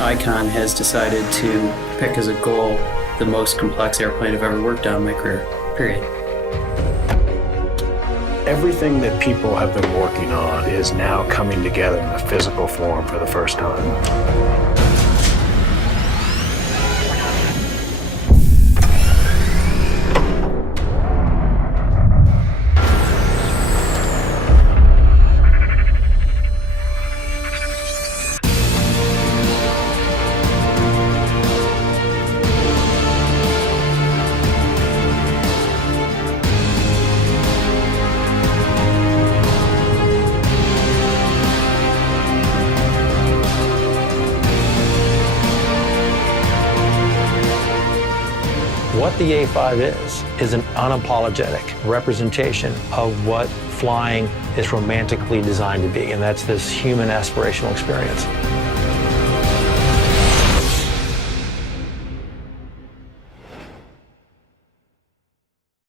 Icon has decided to pick as a goal the most complex airplane I've ever worked on in my career, period. Everything that people have been working on is now coming together in a physical form for the first time. What the A5 is an unapologetic representation of what flying is romantically designed to be, and that's this human aspirational experience.